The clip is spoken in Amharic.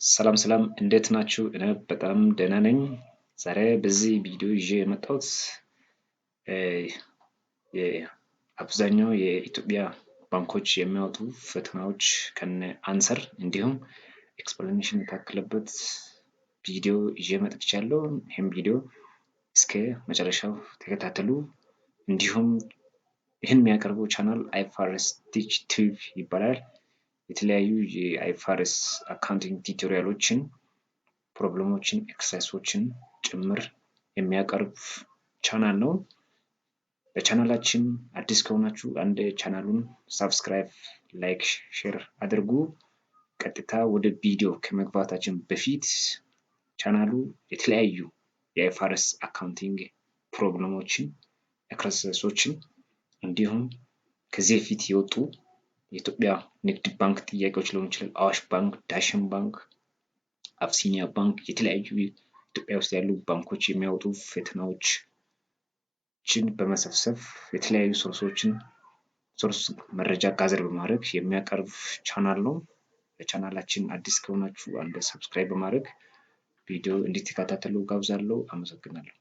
ሰላም እንዴት ናችሁ? እኔ በጣም ደህና ነኝ። ዛሬ በዚህ ቪዲዮ ይዤ የመጣሁት አብዛኛው የኢትዮጵያ ባንኮች የሚያወጡ ፈተናዎች ከነ አንሰር እንዲሁም ኤክስፕላኔሽን የታከለበት ቪዲዮ ይዤ መጥቻለሁ። ይሄን ቪዲዮ እስከ መጨረሻው ተከታተሉ። እንዲሁም ይህን የሚያቀርበው ቻናል IFRS ቲች ቲዩብ ይባላል። የተለያዩ የአይፋርስ አካውንቲንግ ቲዩቶሪያሎችን፣ ፕሮብሌሞችን፣ ኤክሰርሳይሶችን ጭምር የሚያቀርብ ቻናል ነው። በቻናላችን አዲስ ከሆናችሁ አንድ ቻናሉን ሰብስክራይብ፣ ላይክ፣ ሼር አድርጉ። ቀጥታ ወደ ቪዲዮ ከመግባታችን በፊት ቻናሉ የተለያዩ የአይፋርስ አካውንቲንግ ፕሮብሌሞችን፣ ኤክሰርሳይሶችን እንዲሁም ከዚህ በፊት የወጡ የኢትዮጵያ ንግድ ባንክ ጥያቄዎች ሊሆኑ ይችላል፣ አዋሽ ባንክ፣ ዳሽን ባንክ፣ አብሲኒያ ባንክ፣ የተለያዩ ኢትዮጵያ ውስጥ ያሉ ባንኮች የሚያወጡ ፈተናዎችን በመሰብሰብ የተለያዩ ሶርስ መረጃ ጋዘር በማድረግ የሚያቀርብ ቻናል ነው። ለቻናላችን አዲስ ከሆናችሁ አንድ ሰብስክራይብ በማድረግ ቪዲዮ እንድትከታተሉ ጋብዛለሁ። አመሰግናለሁ።